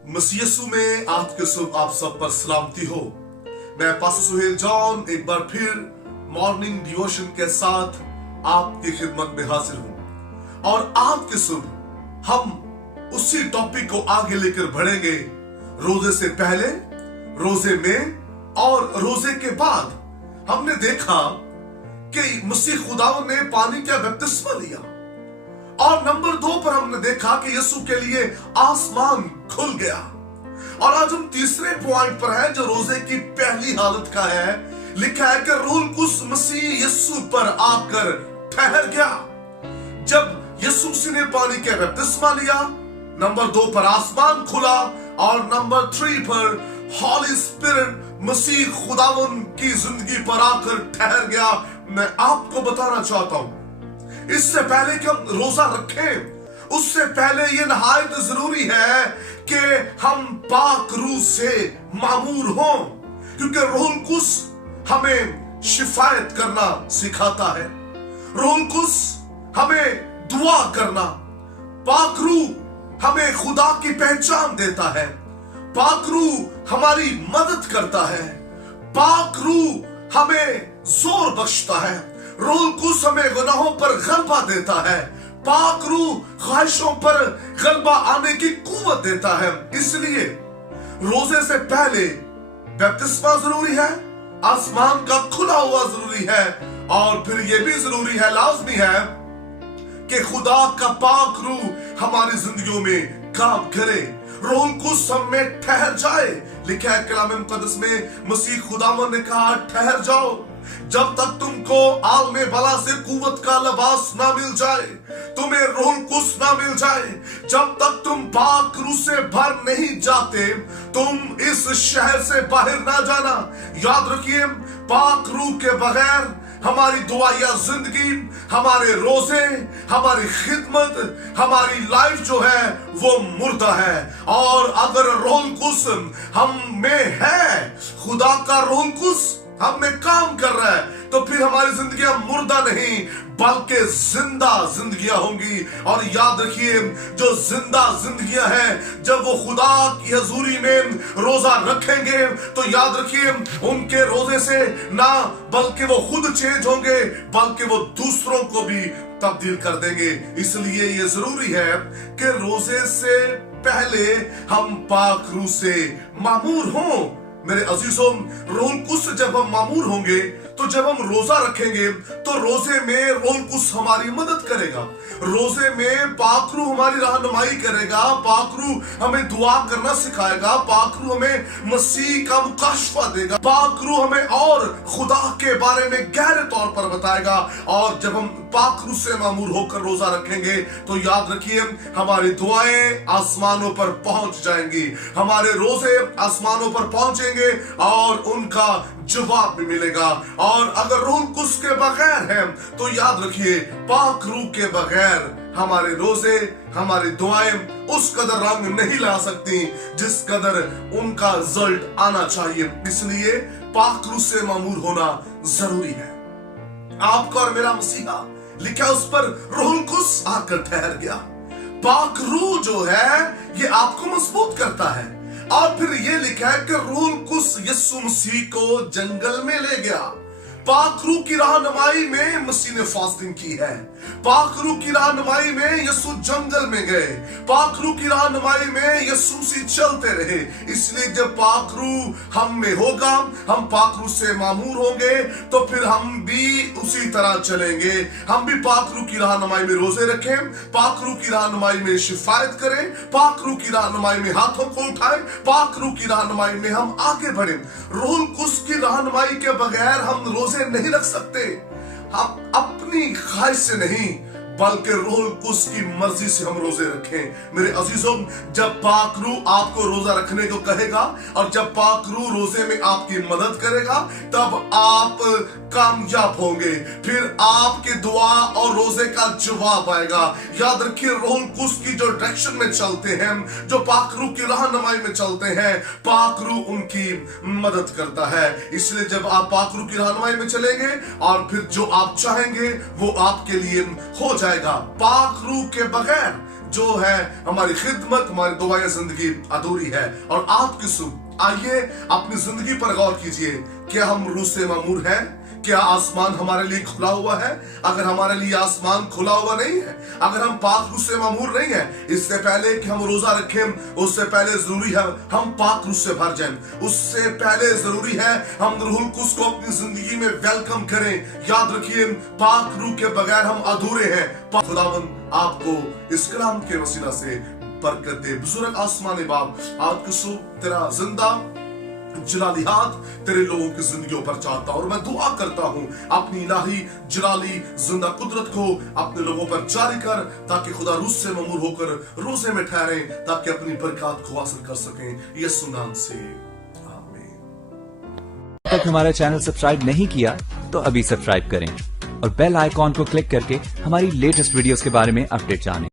मसीह यीशु में आज के शुभ आप सब पर सलामती हो। मैं पास्टर सुहेल जॉन एक बार फिर मॉर्निंग डिवोशन के साथ आपकी खिदमत में हाजिर हूं और आज के शुभ हम उसी टॉपिक को आगे लेकर बढ़ेंगे। रोजे से पहले, रोजे में और रोजे के बाद हमने देखा कि मसीह खुदावन ने पानी का बपतिस्मा लिया और नंबर 2 पर हमने देखा कि यीशु के लिए आसमान खुल गया। और आज हम तीसरे पॉइंट पर है जो रोजे की पहली हालत का है। लिखा है कि रूह कुछ मसीह यीशु पर आकर ठहर गया। जब यीशु मसीह ने पानी का बपतिस्मा लिया, नंबर 2 पर आसमान खुला और नंबर 3 पर हॉली स्पिरिट मसीह खुदावन की जिंदगी पर आकर ठहर गया। मैं आपको बताना चाहता हूं, इससे पहले कि हम रोजा रखें, उससे पहले यह नहायत जरूरी है कि हम पाक रूह से मामूर हों, क्योंकि रूह कुस हमें शिफायत करना सिखाता है। रूह कुस हमें दुआ करना, पाक रूह हमें खुदा की पहचान देता है, पाक रूह हमारी मदद करता है, पाक रूह हमें जोर बख्शता है, रूह कुस हमें गुनाहों पर गलबा देता है, पाक रूह ख्वाहिशों पर गलबा आने की कुव्वत देता है। इसलिए रोजे से पहले बपतिस्मा जरूरी है, आसमान का खुला हुआ जरूरी है और फिर यह भी जरूरी है, लाजमी है कि खुदा का पाक रूह हमारी जिंदगियों में काम करे, रूह कुस हम में ठहर जाए। लिखा है कलाम मुकद्दस में, मसीह खुदावन ने कहा ठहर जाओ जब तक तुमको आलमे बला से कुव्वत का लिबास ना मिल जाए, तुम्हें रूह कुस ना मिल जाए, जब तक तुम पाक रूह से भर नहीं जाते, तुम इस शहर से बाहर ना जाना। याद रखिए, पाक रूह के बगैर हमारी दुआया जिंदगी, हमारे रोजे, हमारी खिदमत, हमारी लाइफ जो है वो मुर्दा है। और अगर रूह कुस हम में है, खुदा का रूह कुस हम में काम कर रहा है, तो फिर हमारी जिंदगियां मुर्दा नहीं बल्कि जिंदा जिंदगियां होंगी। और याद रखिए, जो जिंदा जिंदगियां हैं, जब वो खुदा की हजूरी में रोजा रखेंगे तो याद रखिए, उनके रोजे से ना बल्कि वो खुद चेंज होंगे बल्कि वो दूसरों को भी तब्दील कर देंगे। इसलिए ये जरूरी है कि रोजे से पहले हम पाक रूह से मामूर हों। मेरे अजीजों, रूह कुस जब हम मामूर होंगे, तो जब हम रोजा रखेंगे तो रोजे में रूह कुस हमारी मदद करेगा, रोजे में पाक रूह हमारी रहनुमाई करेगा, पाक रूह हमें दुआ करना सिखाएगा, पाक रूह हमें मसीह का मुकाशफा देगा, पाक रूह हमें और खुदा के बारे में गहरे तौर पर बताएगा। और जब हम पाक रूह से मामूर होकर रोजा रखेंगे तो याद रखिए, हमारी दुआएं आसमानों पर पहुंच जाएंगी, हमारे रोजे आसमानों पर पहुंचेंगे और उनका जवाब भी मिलेगा। और अगर रूह कुस के बगैर है तो याद रखिए, पाक रूह के बगैर हमारे रोजे, हमारी दुआएं उस कदर रंग नहीं ला सकती जिस कदर उनका रिजल्ट आना चाहिए। इसलिए पाक रूह से मामूर होना जरूरी है। आपका और मेरा मसीहा, लिखा उस पर रूह कुस आकर ठहर गया। पाक रूह जो है ये आपको मजबूत करता है। और फिर ये लिखा है कि रूह कुस यीशु मसीह को जंगल में ले गया। पाक रूह की रहनुमाई में मसीह ने फास्टिंग की है, पाक रूह की रहनुमाई में यीशु जंगल में गए, पाक रूह की रहनुमाई में यीशु मसीह चलते रहे। इसलिए जब पाक रूह हम में होगा, हम पाक रूह से मामूर होंगे, तो फिर हम भी उसी तरह चलेंगे। हम भी पाक रूह की रहनुमाई में रोजे रखें, पाक रूह की रहनुमाई में शिफायत करें, पाक रूह की रहनुमाई में हाथों को उठाएं, पाक रूह की रहनुमाई में हम आगे बढ़ें। रूह कुस की रहनुमाई के बगैर हम रोजे नहीं रख सकते। हम अपनी ख्वाहिश से नहीं बल्कि रूह कुस की मर्जी से हम रोजे रखें। मेरे अजीजों, जब पाक रूह आपको रोजा रखने को कहेगा और जब पाक रूह रोजे में आपकी मदद करेगा, तब आप कामयाब होंगे, फिर आपकी दुआ और रोजे का जवाब आएगा। याद रखिए, रूह कुस की जो डायरेक्शन में चलते हैं, जो पाक रूह की रहनुमाई में चलते हैं, पाक रूह उनकी मदद करता है। इसलिए जब आप पाक रूह की रहनुमाई में चलेंगे और फिर जो आप चाहेंगे वो आपके लिए हो जाएगा। पाक रूह के बगैर जो है हमारी खिदमत, हमारी दुआएं जिंदगी अधूरी है। और आज की सुबह आइए अपनी जिंदगी पर गौर कीजिए, क्या हम रूह से मामूर हैं? क्या आसमान हमारे लिए खुला हुआ है? अगर हमारे लिए आसमान खुला हुआ नहीं है, अगर हम पाक रूह से मामूर नहीं है, इससे पहले कि हम रोजा रखें, उससे पहले जरूरी है हम पाक रूह से भर जाएं। उससे पहले जरूरी है हम रूहुल कुद्स को अपनी जिंदगी में वेलकम करें। याद रखिए, पाक रूह के बगैर हम अधूरे हैं। खुदावंद आपको इस कलाम के वसीला से बरकत दे। बुजुर्ग आसमानी बाप, आज की सुबह तेरा जिंदा जलाली हाथ तेरे लोगों की जिंदगियों पर चाहता हूं, और मैं दुआ करता हूं अपनी इलाही जलाली जिंदा कुदरत को अपने लोगों पर जारी कर, ताकि खुदा रूह से ममूर होकर रोजे में ठहरे, ताकि अपनी बरकत को हासिल कर सकें। यीशु नाम से आमीन। अब तक हमारा चैनल सब्सक्राइब नहीं किया तो अभी सब्सक्राइब करें और बेल आइकॉन को क्लिक करके हमारी लेटेस्ट वीडियोस के बारे में अपडेट जानें।